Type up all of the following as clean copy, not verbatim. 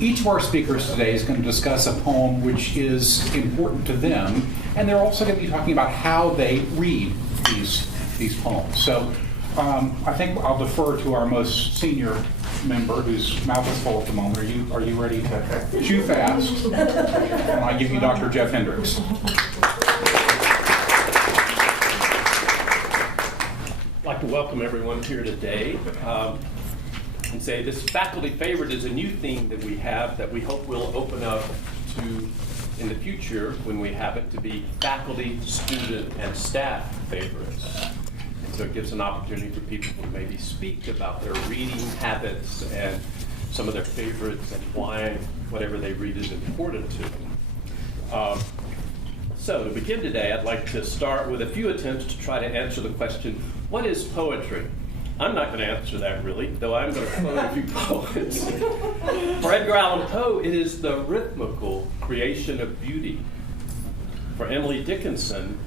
Each of our speakers today is going to discuss a poem which is important to them, and they're also going to be talking about how they read these poems. So I think I'll defer to our most senior member whose mouth is full at the moment. Are you ready to chew fast? And I give you Dr. Jeff Hendrix. I'd like to welcome everyone here today and say this faculty favorite is a new theme that we have that we hope will open up to, in the future, when we have it, to be faculty, student, and staff favorites. And so it gives an opportunity for people to maybe speak about their reading habits and some of their favorites and why whatever they read is important to them. So to begin today, I'd like to start with a few attempts to try to answer the question, what is poetry? I'm not going to answer that really, though I'm going to quote a few poets. For Edgar Allan Poe, it is the rhythmical creation of beauty. For Emily Dickinson,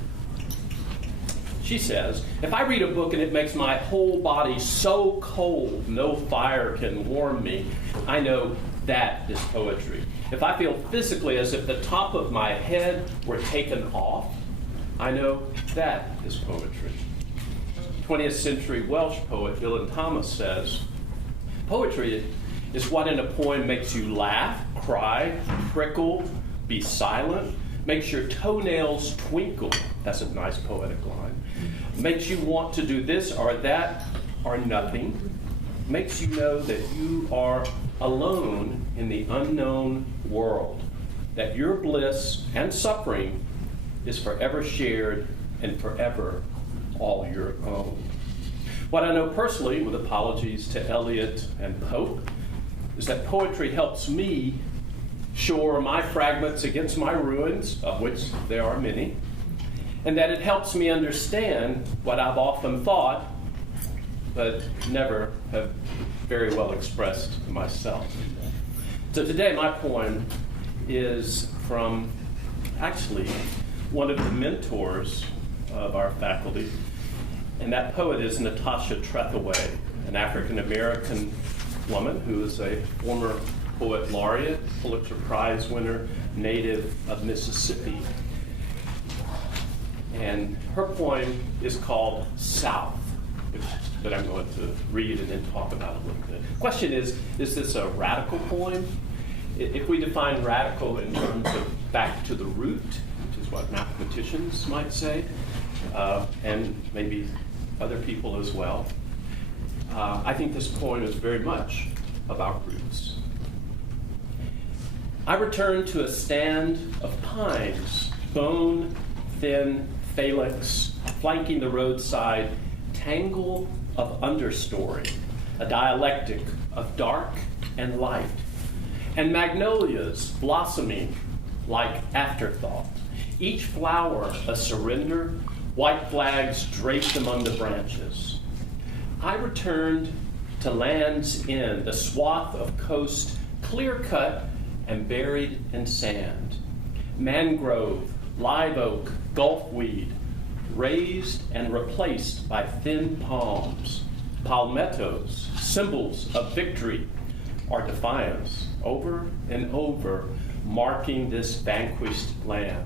she says, if I read a book and it makes my whole body so cold no fire can warm me, I know that is poetry. If I feel physically as if the top of my head were taken off, I know that is poetry. 20th century Welsh poet Dylan Thomas says, poetry is what in a poem makes you laugh, cry, prickle, be silent, makes your toenails twinkle. That's a nice poetic line. Makes you want to do this or that or nothing. Makes you know that you are alone in the unknown world, that your bliss and suffering is forever shared and forever all your own. What I know personally, with apologies to Eliot and Pope, is that poetry helps me shore my fragments against my ruins, of which there are many, and that it helps me understand what I've often thought, but never have very well expressed to myself. So today my poem is from actually one of the mentors of our faculty, and that poet is Natasha Trethewey, an African-American woman who is a former poet laureate, Pulitzer Prize winner, native of Mississippi. And her poem is called South, that I'm going to read and then talk about a little bit. The question is this a radical poem? If we define radical in terms of back to the root, which is what mathematicians might say, and maybe other people as well, I think this poem is very much about roots. I return to a stand of pines, bone, thin, phalanx, flanking the roadside, tangle of understory, a dialectic of dark and light, and magnolias blossoming like afterthought, each flower a surrender, white flags draped among the branches. I returned to Land's End, the swath of coast clear-cut and buried in sand. Mangrove, live oak, gulfweed, raised and replaced by thin palms. Palmettos, symbols of victory or defiance, over and over, marking this vanquished land.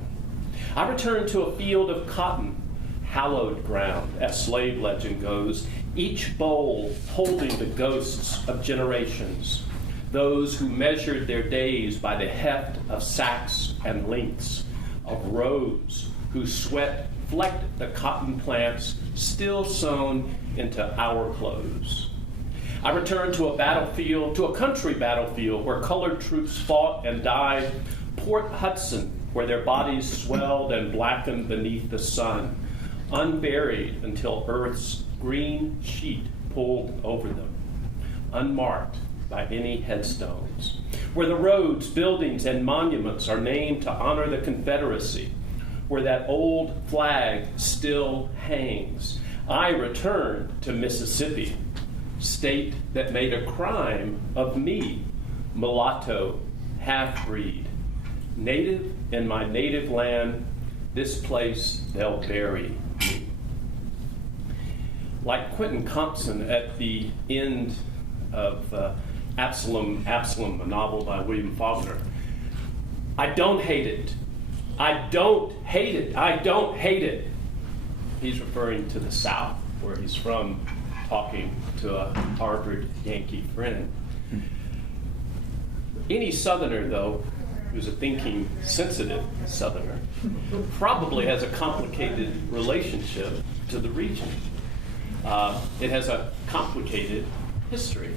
I returned to a field of cotton, hallowed ground, as slave legend goes, each bowl holding the ghosts of generations, those who measured their days by the heft of sacks and links, of rows whose sweat flecked the cotton plants still sewn into our clothes. I returned to a battlefield, to a country battlefield where colored troops fought and died, Port Hudson, where their bodies swelled and blackened beneath the sun, unburied until Earth's green sheet pulled over them, unmarked by any headstones, where the roads, buildings, and monuments are named to honor the Confederacy, where that old flag still hangs. I return to Mississippi, state that made a crime of me, mulatto, half-breed, native in my native land, this place they'll bury me. Like Quentin Compson at the end of Absalom, a novel by William Faulkner. I don't hate it. I don't hate it. I don't hate it. He's referring to the South, where he's from, talking to a Harvard Yankee friend. Any Southerner, though, who's a thinking, sensitive Southerner, probably has a complicated relationship to the region. It has a complicated history.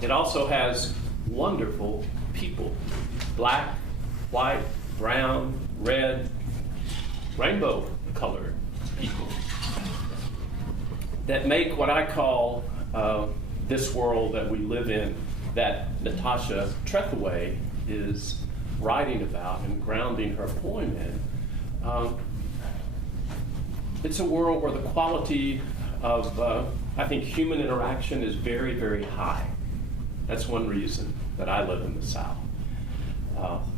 It also has wonderful people, black, white, brown, red, rainbow-colored people that make what I call this world that we live in, that Natasha Trethewey is writing about and grounding her poem in. It's a world where the quality of, I think, human interaction is very, very high. That's one reason that I live in the South.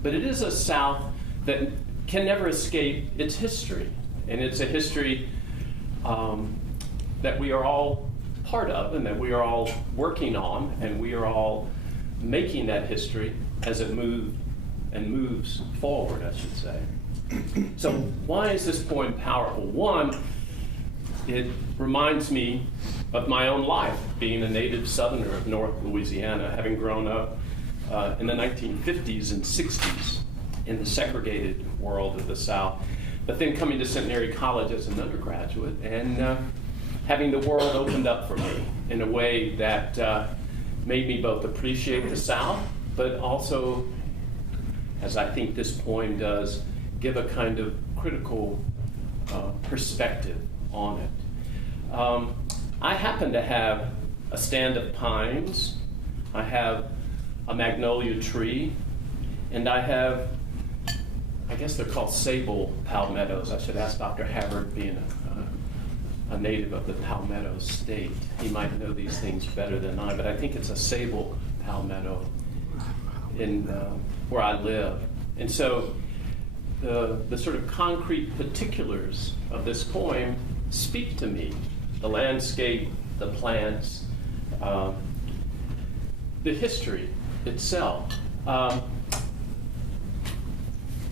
But it is a South that can never escape its history. And it's a history that we are all part of and that we are all working on, and we are all making that history as it moves forward, I should say. So why is this poem powerful? One, it reminds me of my own life, being a native Southerner of North Louisiana, having grown up in the 1950s and 60s in the segregated world of the South, but then coming to Centenary College as an undergraduate and having the world opened up for me in a way that made me both appreciate the South, but also, as I think this poem does, give a kind of critical perspective on it. I happen to have a stand of pines, I have a magnolia tree, and I have, I guess they're called sable palmettos. I should ask Dr. Havard, being a native of the Palmetto State. He might know these things better than I, but I think it's a sable palmetto in where I live. And so the sort of concrete particulars of this poem speak to me. The landscape, the plants, the history itself. I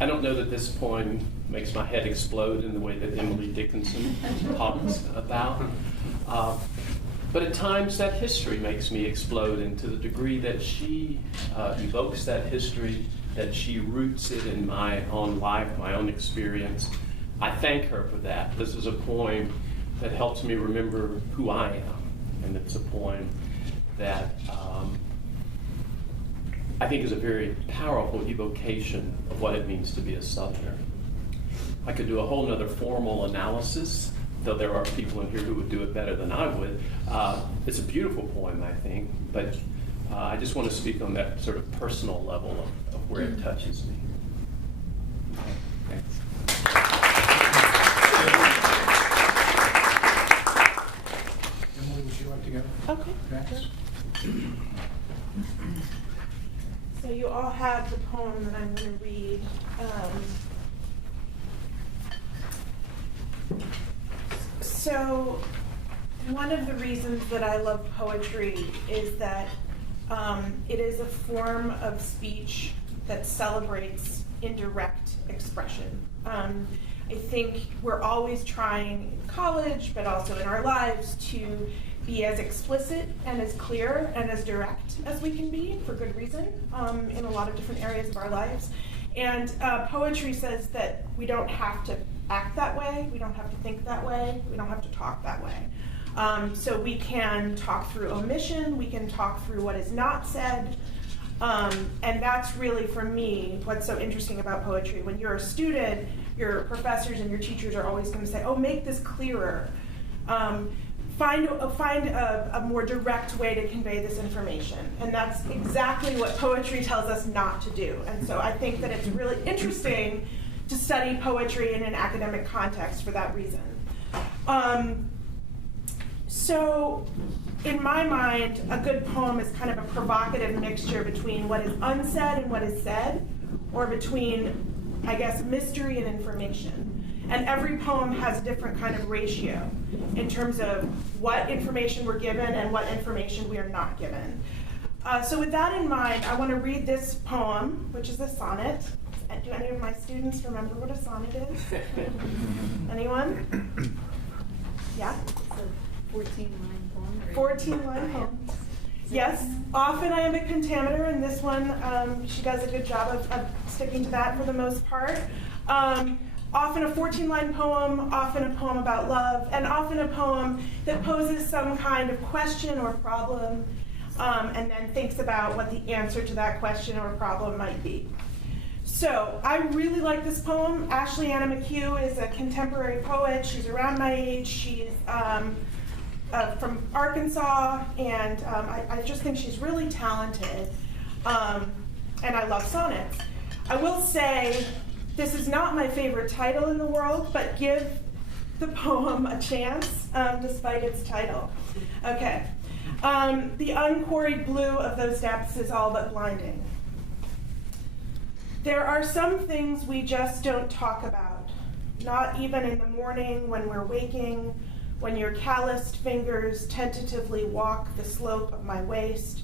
don't know that this poem makes my head explode in the way that Emily Dickinson talks about. But at times that history makes me explode, and to the degree that she evokes that history, that she roots it in my own life, my own experience, I thank her for that. This is a poem that helps me remember who I am, and it's a poem that I think is a very powerful evocation of what it means to be a Southerner. I could do a whole nother formal analysis, though there are people in here who would do it better than I would. It's a beautiful poem, I think, but I just want to speak on that sort of personal level of where it touches me. Thanks. Emily, would you like to go Okay. next? So you all have the poem that I'm going to read. So one of the reasons that I love poetry is that it is a form of speech that celebrates indirect expression. I think we're always trying in college, but also in our lives, to be as explicit and as clear and as direct as we can be, for good reason, in a lot of different areas of our lives. And poetry says that we don't have to act that way, we don't have to think that way, we don't have to talk that way. So we can talk through omission, we can talk through what is not said, and that's really, for me, what's so interesting about poetry. When you're a student, your professors and your teachers are always going to say, oh, make this clearer. Find a more direct way to convey this information. And that's exactly what poetry tells us not to do. And so I think that it's really interesting to study poetry in an academic context for that reason. So in my mind, a good poem is kind of a provocative mixture between what is unsaid and what is said, or between, I guess, mystery and information. And every poem has a different kind of ratio in terms of what information we're given and what information we are not given. So with that in mind, I want to read this poem, which is a sonnet. Do any of my students remember what a sonnet is? Anyone? Yeah? It's a 14-line poem. 14-line poem. Yes, often I am a pentameter, and this one, she does a good job of sticking to that for the most part. Often a 14-line poem, often a poem about love, and often a poem that poses some kind of question or problem, and then thinks about what the answer to that question or problem might be. So I really like this poem. Ashley Anna Mchugh is a contemporary poet. She's around my age. She's from Arkansas, and I just think she's really talented, and I love sonnets. I will say this is not my favorite title in the world, but give the poem a chance, despite its title. Okay. The unquarried blue of those depths is all but blinding. There are some things we just don't talk about, not even in the morning when we're waking, when your calloused fingers tentatively walk the slope of my waist.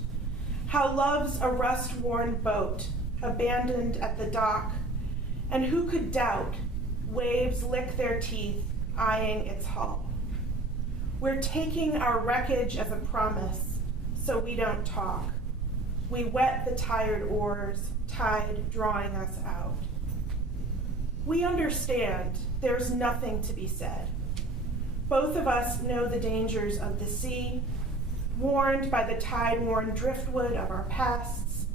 How love's a rust-worn boat, abandoned at the dock, and who could doubt waves lick their teeth, eyeing its hull. We're taking our wreckage as a promise, so we don't talk. We wet the tired oars, tide drawing us out. We understand there's nothing to be said. Both of us know the dangers of the sea, warned by the tide-worn driftwood of our pasts,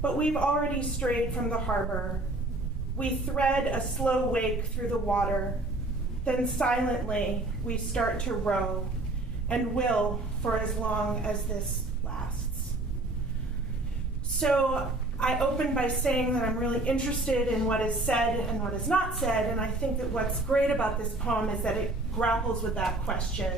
but we've already strayed from the harbor. We thread a slow wake through the water, then silently we start to row, and will for as long as this lasts. So I open by saying that I'm really interested in what is said and what is not said, and I think that what's great about this poem is that it grapples with that question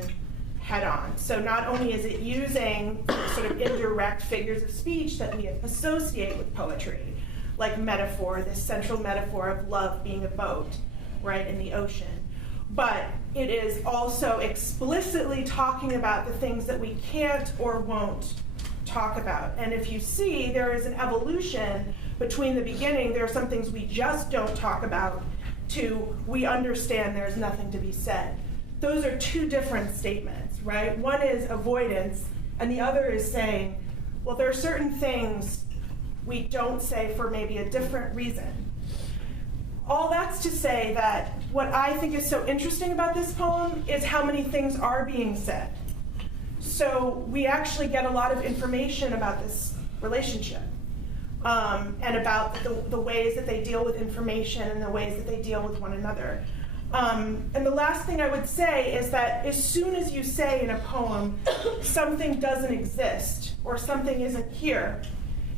head on. So not only is it using sort of indirect figures of speech that we associate with poetry, like metaphor, this central metaphor of love being a boat, right, in the ocean, but it is also explicitly talking about the things that we can't or won't talk about. And if you see, there is an evolution between the beginning, there are some things we just don't talk about, to we understand there's nothing to be said. Those are two different statements, right? One is avoidance, and the other is saying, well, there are certain things we don't say for maybe a different reason. All that's to say that what I think is so interesting about this poem is how many things are being said. So we actually get a lot of information about this relationship, and about the ways that they deal with information and the ways that they deal with one another. And the last thing I would say is that as soon as you say in a poem something doesn't exist or something isn't here,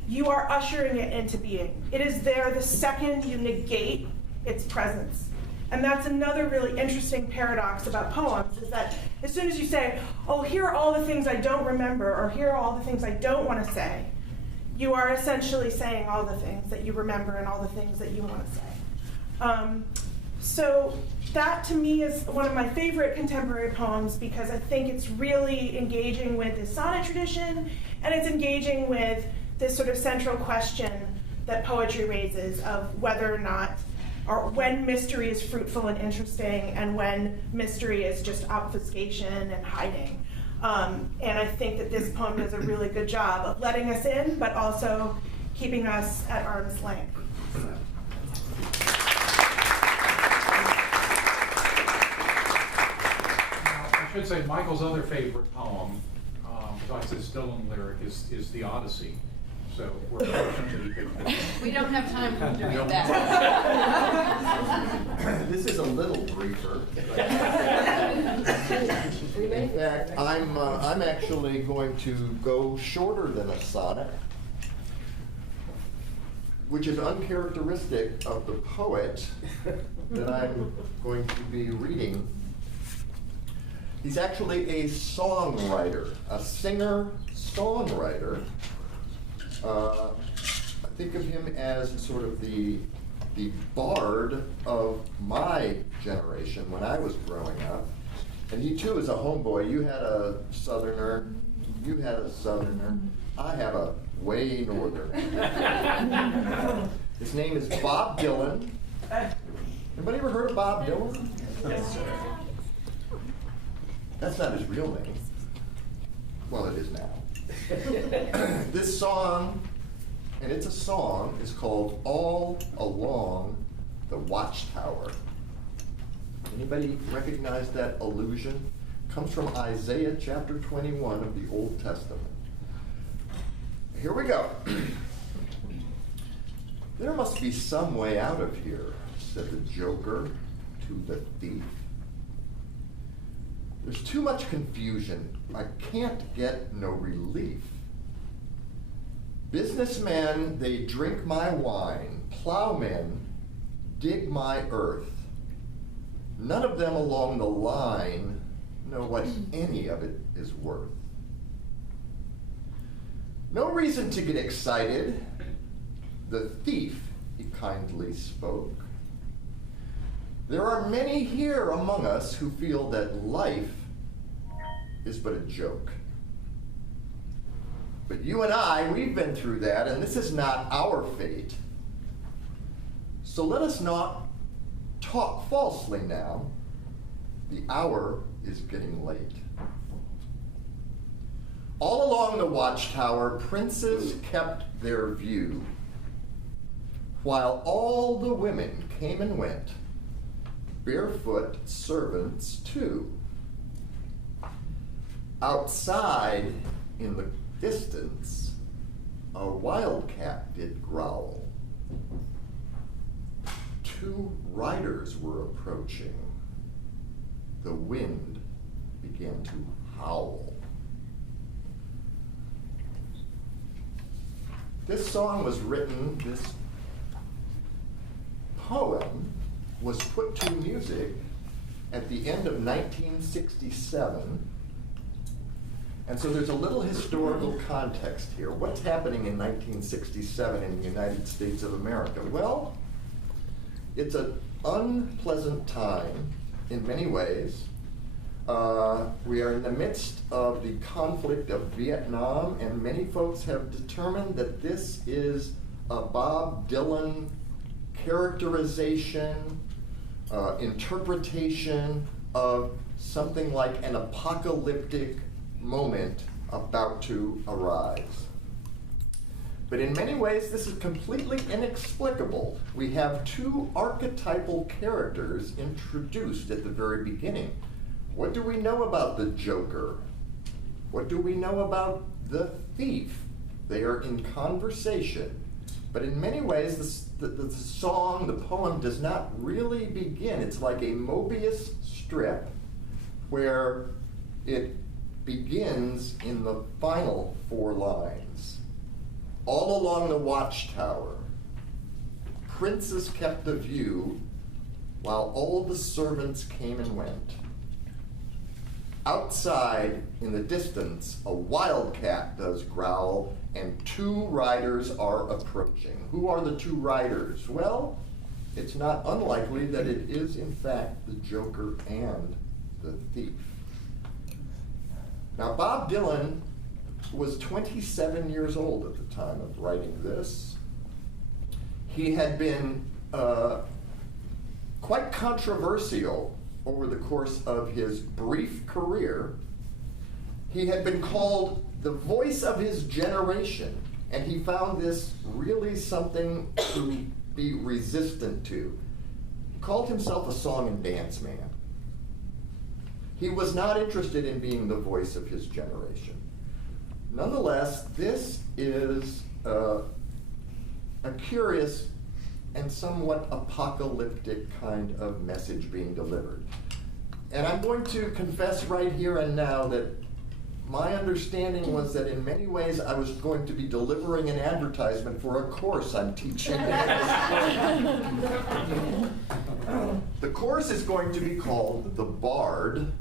you are ushering it into being. It is there the second you negate its presence. And that's another really interesting paradox about poems, is that as soon as you say, oh, here are all the things I don't remember, or here are all the things I don't want to say, you are essentially saying all the things that you remember and all the things that you want to say. So that, to me, is one of my favorite contemporary poems, because I think it's really engaging with the sonnet tradition, and it's engaging with this sort of central question that poetry raises of whether or not, or when mystery is fruitful and interesting, and when mystery is just obfuscation and hiding. And I think that this poem does a really good job of letting us in, but also keeping us at arm's length. I should say Michael's other favorite poem, besides this Dylan lyric, is The Odyssey. So we're fortunate that he picked this. We don't have time to read that. This is a little briefer. In fact, I'm actually going to go shorter than a sonnet, which is uncharacteristic of the poet that I'm going to be reading. He's actually a songwriter, a singer-songwriter. I think of him as sort of the bard of my generation when I was growing up. And he too is a homeboy. You had a southerner, I have a way northern. His name is Bob Dylan. Anybody ever heard of Bob Dylan? Yes, sir. That's not his real name. Well, it is now. This song, and it's a song, is called All Along the Watchtower. Anybody recognize that allusion? Comes from Isaiah chapter 21 of the Old Testament. Here we go. There must be some way out of here, said the joker to the thief. There's too much confusion. I can't get no relief. Businessmen, they drink my wine. Plowmen dig my earth. None of them along the line know what any of it is worth. No reason to get excited. The thief, he kindly spoke. There are many here among us who feel that life is but a joke. But you and I, we've been through that, and this is not our fate. So let us not talk falsely now. The hour is getting late. All along the Watchtower, princes kept their view, while all the women came and went, barefoot servants too. Outside, in the distance, a wildcat did growl. 2 riders were approaching. The wind began to howl. This song was written, this poem was put to music at the end of 1967. And so there's a little historical context here. What's happening in 1967 in the United States of America? Well, it's an unpleasant time in many ways. We are in the midst of the conflict of Vietnam, and many folks have determined that this is a Bob Dylan characterization, interpretation of something like an apocalyptic moment about to arise. But in many ways, this is completely inexplicable. We have 2 archetypal characters introduced at the very beginning. What do we know about the joker? What do we know about the thief? They are in conversation. But in many ways, the song, the poem, does not really begin. It's like a Mobius strip where it begins in the final 4 lines. All along the Watchtower, princes kept the view, while all the servants came and went. Outside, in the distance, a wildcat does growl, and 2 riders are approaching. Who are the 2 riders? Well, it's not unlikely that it is, in fact, the joker and the thief. Now, Bob Dylan was 27 years old at the time of writing this. He had been quite controversial over the course of his brief career. He had been called the voice of his generation, and he found this really something to be resistant to. He called himself a song and dance man. He was not interested in being the voice of his generation. Nonetheless, this is a curious and somewhat apocalyptic kind of message being delivered. And I'm going to confess right here and now that my understanding was that in many ways I was going to be delivering an advertisement for a course I'm teaching. The course is going to be called The Bard,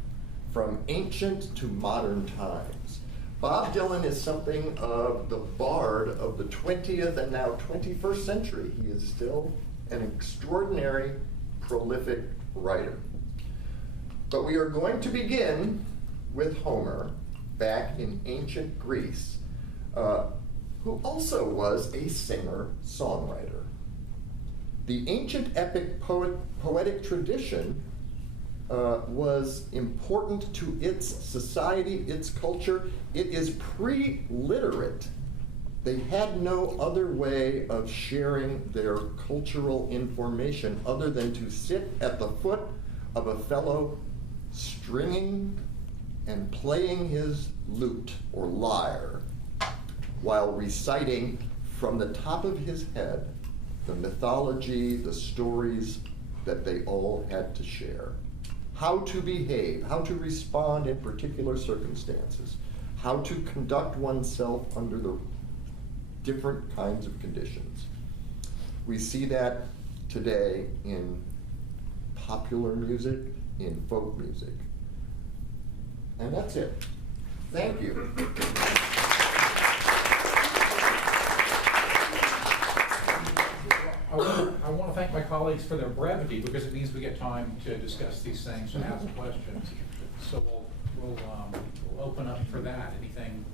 From Ancient to Modern Times. Bob Dylan is something of the bard of the 20th and now 21st century. He is still an extraordinary, prolific writer. But we are going to begin with Homer, back in ancient Greece. who also was a singer-songwriter. The ancient epic poetic tradition was important to its society, its culture. It is pre-literate. They had no other way of sharing their cultural information other than to sit at the foot of a fellow stringing and playing his lute or lyre while reciting from the top of his head the mythology, the stories that they all had to share. How to behave, how to respond in particular circumstances, how to conduct oneself under the different kinds of conditions. We see that today in popular music, in folk music. And that's it. Thank you. I want to thank my colleagues for their brevity, because it means we get time to discuss these things and ask questions. So we'll open up for that. Anything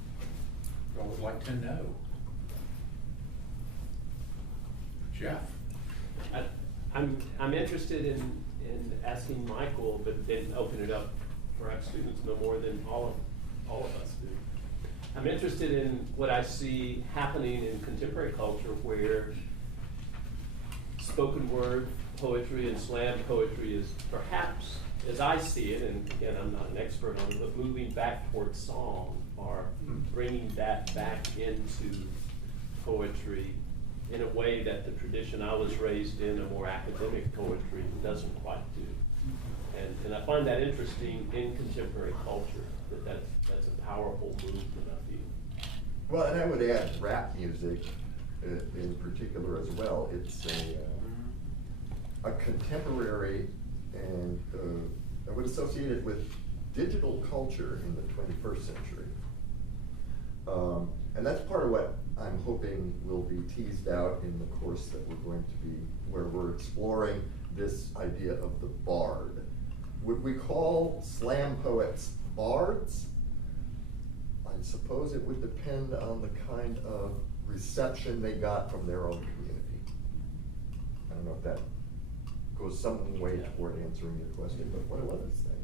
y'all would like to know? Jeff? I'm interested in asking Michael, but then open it up. Perhaps students know more than all of us do. I'm interested in what I see happening in contemporary culture, where spoken word poetry and slam poetry is perhaps, as I see it, and again, I'm not an expert on it, but moving back towards song, or bringing that back into poetry in a way that the tradition I was raised in, a more academic poetry, doesn't quite do. And I find that interesting in contemporary culture, that's a powerful movement, I feel. Well, and I would add rap music in particular as well. It's a contemporary, and I would associate it with digital culture in the 21st century. And that's part of what I'm hoping will be teased out in the course that we're going to be, where we're exploring this idea of the bard. Would we call slam poets bards? I suppose it would depend on the kind of reception they got from their own community. I don't know if that goes some way toward answering your question, but what do others think?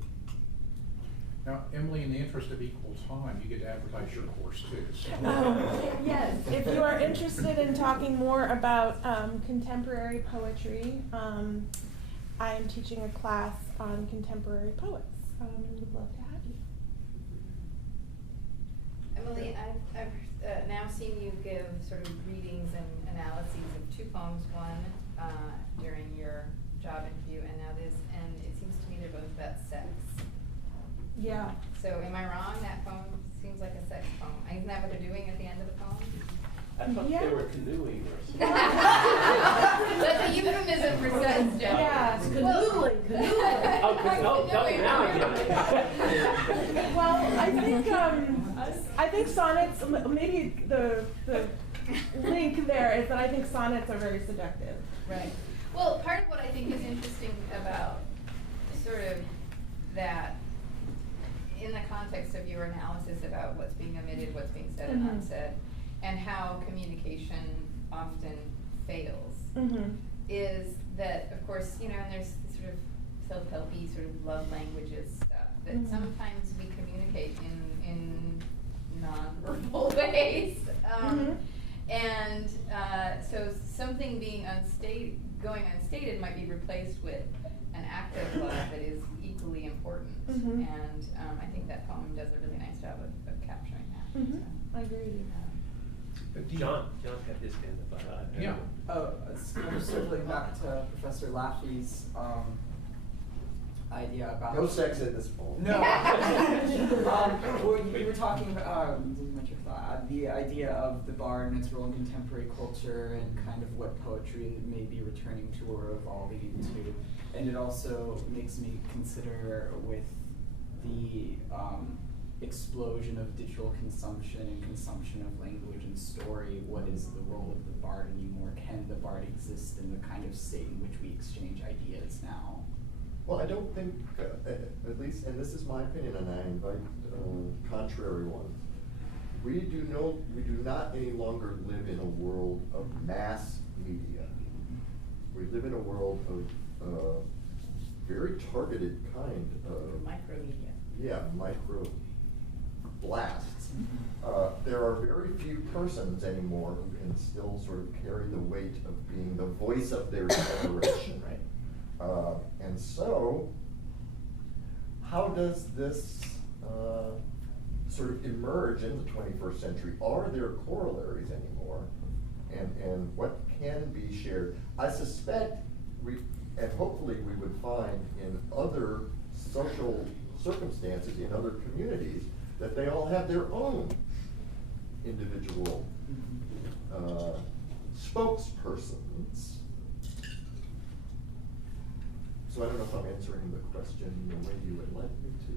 Now, Emily, in the interest of equal time, you get to advertise your course too. So. Yes, if you are interested in talking more about contemporary poetry, I am teaching a class on contemporary poets, and would love to have you. Emily, I've now seen you give sort of readings and analyses of two poems, one during your job interview and now this, and it seems to me they're both about sex. Yeah. So am I wrong? That poem seems like a sex poem. Isn't that what they're doing at the end of the poem? I thought they were canoeing or something. That's a euphemism for sex, Joe. Yeah, it's canoeing. Now I get it. Well, I think sonnets, maybe the link there is that I think sonnets are very seductive. Right. Well, part of what I think is interesting about sort of that, in the context of your analysis about what's being omitted, what's being said and unsaid, and how communication often fails, is that, of course, you know, and there's this sort of self-helpy sort of love languages stuff, that sometimes we communicate in non-verbal ways. And so something being going unstated might be replaced with an act of love that is equally important. And I think that poem does a really nice job of capturing that. So, I agree. John had his hand up. Yeah. Kind of circling back to Professor Laffey's idea about No sex in this poem. No. Well, you were talking about the idea of the bard and its role in contemporary culture and kind of what poetry may be returning to or evolving into. And it also makes me consider with the explosion of digital consumption and consumption of language and story, what is the role of the bard anymore? Can the bard exist in the kind of state in which we exchange ideas now? Well, I don't think, at least, and this is my opinion, and I invite contrary ones. We do not any longer live in a world of mass media. We live in a world of very targeted kind of Micromedia. yeah, micro blasts. There are very few persons anymore who can still sort of carry the weight of being the voice of their generation. Right. And so, how does this sort of emerge in the 21st century? Are there corollaries anymore? And what can be shared? I suspect and hopefully we would find in other social circumstances, in other communities, that they all have their own individual spokespersons. So I don't know if I'm answering the question the way you would like me to.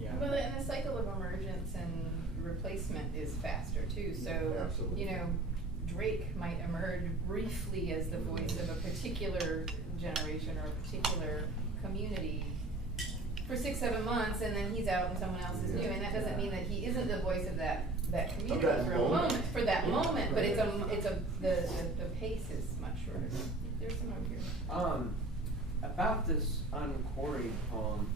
Yeah. Well, and the cycle of emergence and replacement is faster too, so, Absolutely. you know, Drake might emerge briefly as the voice of a particular generation or a particular community for 6-7 months, and then he's out and someone else is new, and that doesn't mean that he isn't the voice of that community that for a moment. moment, but the pace is much shorter. There's some over here. About this unquarried poem,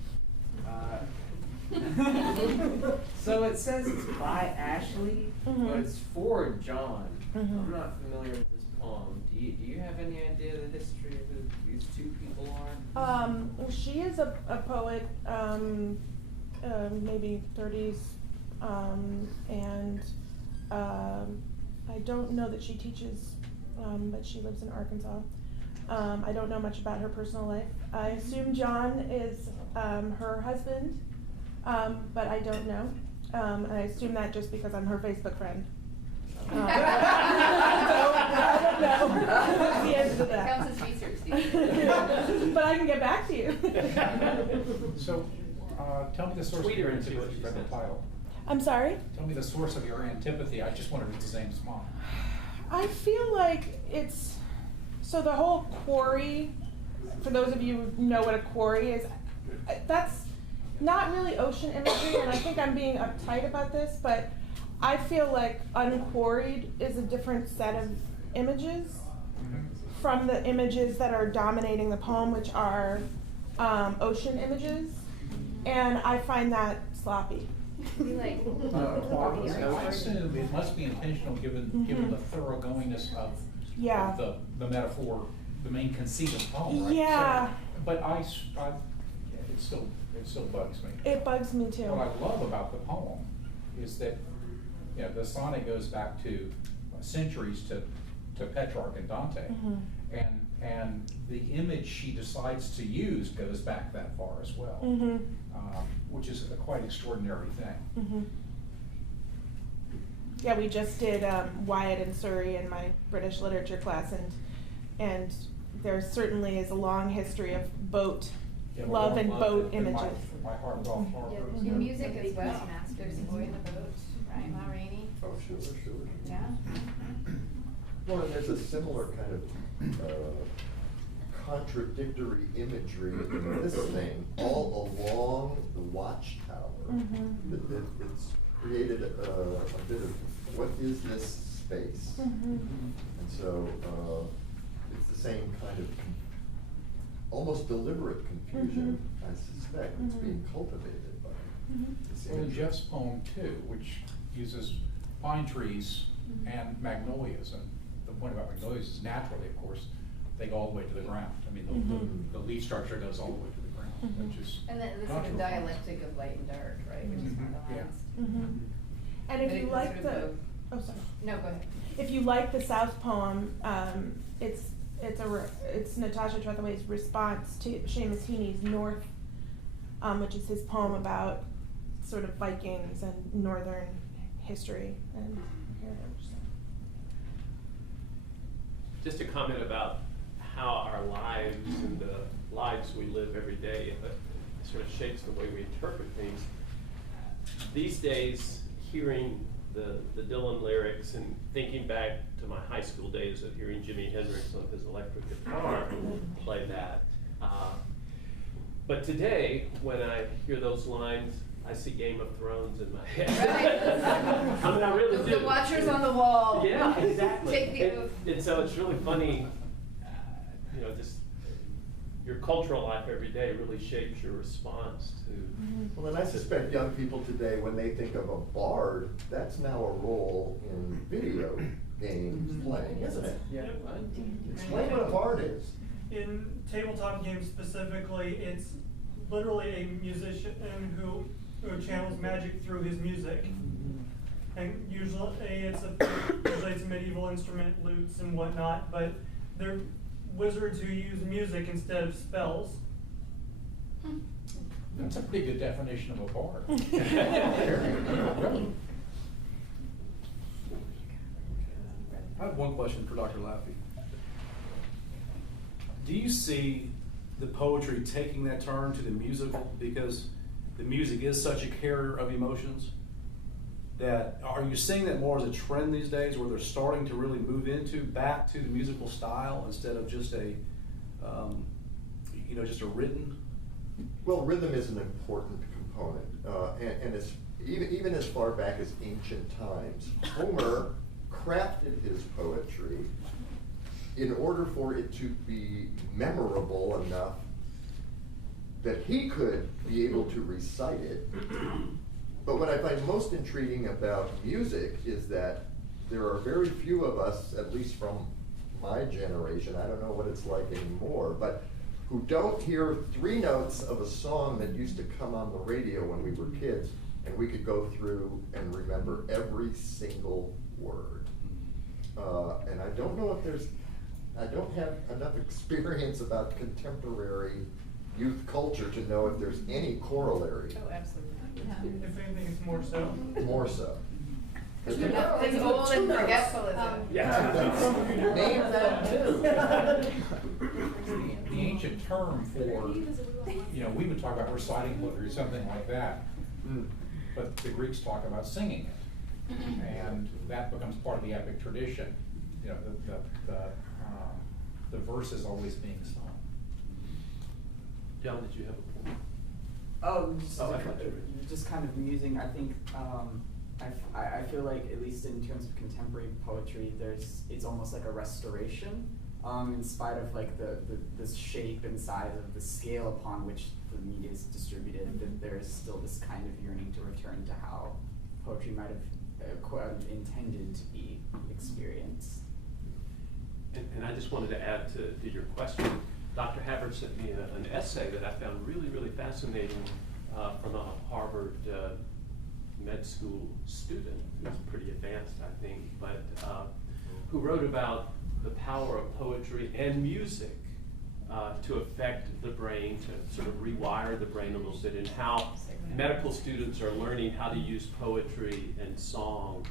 so it says it's by Ashley, but it's for John. I'm not familiar with this poem. Do you have any idea of the history of who these two people are? Well, she is a poet, maybe 30s, and I don't know that she teaches, but she lives in Arkansas. I don't know much about her personal life. I assume John is her husband, but I don't know. I assume that just because I'm her Facebook friend. So, I don't know the answer to that. Counts as research, Steve. But I can get back to you. So, tell me the source Tweet of your her and see what antipathy she for the says. title. I'm sorry? Tell me the source of your antipathy. I just want to read the same as mine. I feel like it's, so the whole quarry, for those of you who know what a quarry is, that's not really ocean imagery, and I think I'm being uptight about this, but I feel like unquarried is a different set of images from the images that are dominating the poem, which are ocean images, and I find that sloppy. We like. I assume it must be intentional given the thoroughgoingness of Yeah. the metaphor, the main conceit of the poem, right? Yeah. So, but it still bugs me. It bugs me too. What I love about the poem is that, you know, the sonnet goes back to centuries to Petrarch and Dante, and the image she decides to use goes back that far as well, which is a quite extraordinary thing. Yeah, we just did Wyatt and Surrey in my British literature class, and there certainly is a long history of boat Yeah, love and boat in images. my heart of all Yeah, horrors. in music as well. There's a boy in the boat, right, Ma Rainey? Oh, sure. Yeah. Well, and there's a similar kind of contradictory imagery in this thing all along the Watchtower. It's created a bit of what is this space? And so it's the same kind of almost deliberate confusion, I suspect, that's being cultivated by this Well, in imagery. Jeff's poem too, which uses pine trees and magnolias, and the point about magnolias is naturally, of course, they go all the way to the ground. I mean, the leaf structure goes all the way to the ground, which is And then the sort of natural. dialectic of light and dark, right, which is one of the Yeah. lines. And if But you it's like sort the, of oh sorry. No, go ahead. If you like the South poem, it's Natasha Trethewey's response to Seamus Heaney's North, which is his poem about sort of Vikings and northern history and heritage. Just a comment about how our lives and the lives we live every day sort of shapes the way we interpret things. These days, hearing the Dylan lyrics and thinking back to my high school days of hearing Jimi Hendrix on his electric guitar play that. But today, when I hear those lines, I see Game of Thrones in my head. Right. I mean, I really do. The Watchers on the wall. Yeah, exactly. Take the oath. And so it's really funny, just your cultural life every day really shapes your response to. Well, and I suspect young people today, when they think of a bard, that's now a role in video games playing, isn't it? Yeah. Explain what a bard is. In tabletop games specifically, it's literally a musician who channels magic through his music. And usually it's a medieval instrument, lutes and whatnot, but they're wizards who use music instead of spells. That's a pretty good definition of a bard. I have one question for Dr. Laffey. Do you see the poetry taking that turn to the musical because the music is such a carrier of emotions? That are you seeing that more as a trend these days, where they're starting to really move back to the musical style instead of just a, just a written? Well, rhythm is an important component, and it's even as far back as ancient times. Homer crafted his poetry in order for it to be memorable enough that he could be able to recite it. But what I find most intriguing about music is that there are very few of us, at least from my generation, I don't know what it's like anymore, but who don't hear 3 notes of a song that used to come on the radio when we were kids, and we could go through and remember every single word. And I don't know if I don't have enough experience about contemporary youth culture to know if there's any corollary. Oh, absolutely. If anything, it's more so. More so. It's old and forgetful, isn't it? Yeah. Name that too. The ancient term for, we would talk about reciting poetry or something like that, but the Greeks talk about singing it, and that becomes part of the epic tradition. The verse is always being sung. John, did you have a point? Just kind of musing. I think I feel like, at least in terms of contemporary poetry, it's almost like a restoration, in spite of like the shape and size of the scale upon which the media is distributed. That there is still this kind of yearning to return to how poetry might have intended to be experienced. And I just wanted to add to your question. Dr. Havard sent me an essay that I found really, really fascinating from a Harvard med school student who's pretty advanced, I think, but who wrote about the power of poetry and music to affect the brain, to sort of rewire the brain a little bit, and how medical students are learning how to use poetry and song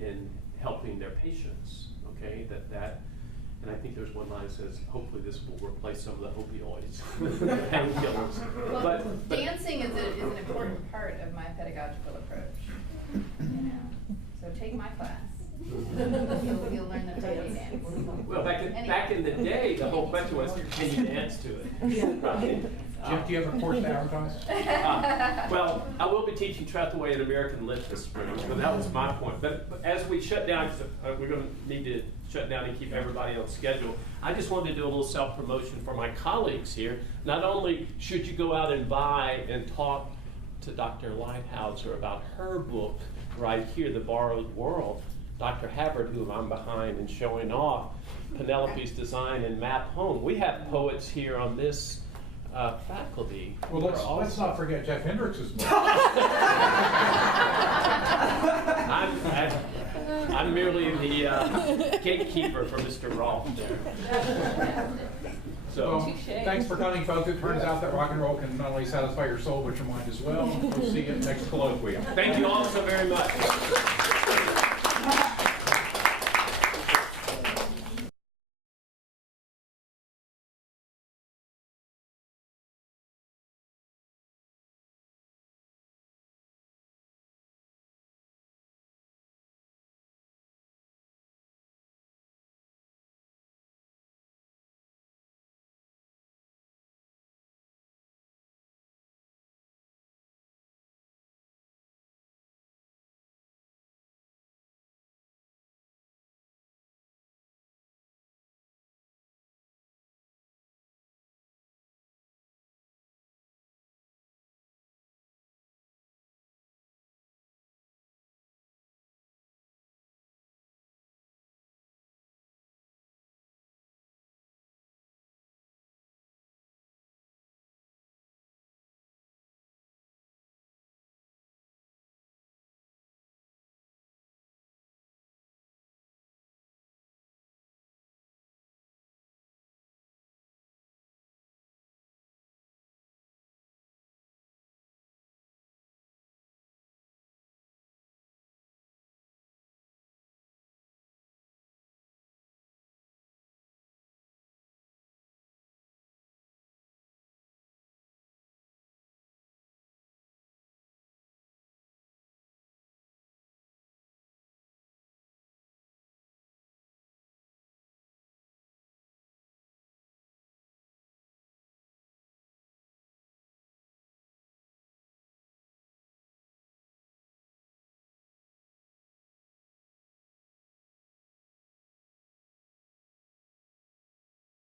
in helping their patients. Okay, and I think there's one line that says, hopefully this will replace some of the opioids, painkillers. Well, But dancing is an important part of my pedagogical approach. So take my class. You'll learn the poetry dance. well, back in the day, the whole question was, can you dance to it? Right? Jeff, do you have a course to advertise? Well, I will be teaching Trethewey and American Lit this spring, so that was my point. But as we shut down, we're going to need to shut down and keep everybody on schedule. I just wanted to do a little self-promotion for my colleagues here. Not only should you go out and buy and talk to Dr. Lighthouser about her book right here, The Borrowed World, Dr. Havard, who I'm behind and showing off, Penelope's Design and Map Home. We have poets here on this faculty. Well, let's not forget Jeff Hendrix's book. I'm merely the gatekeeper for Mr. Rolfe there. So, Well, thanks for coming, folks. It turns out that rock and roll can not only satisfy your soul, but your mind as well. We'll see you at next colloquium. thank you all so very much.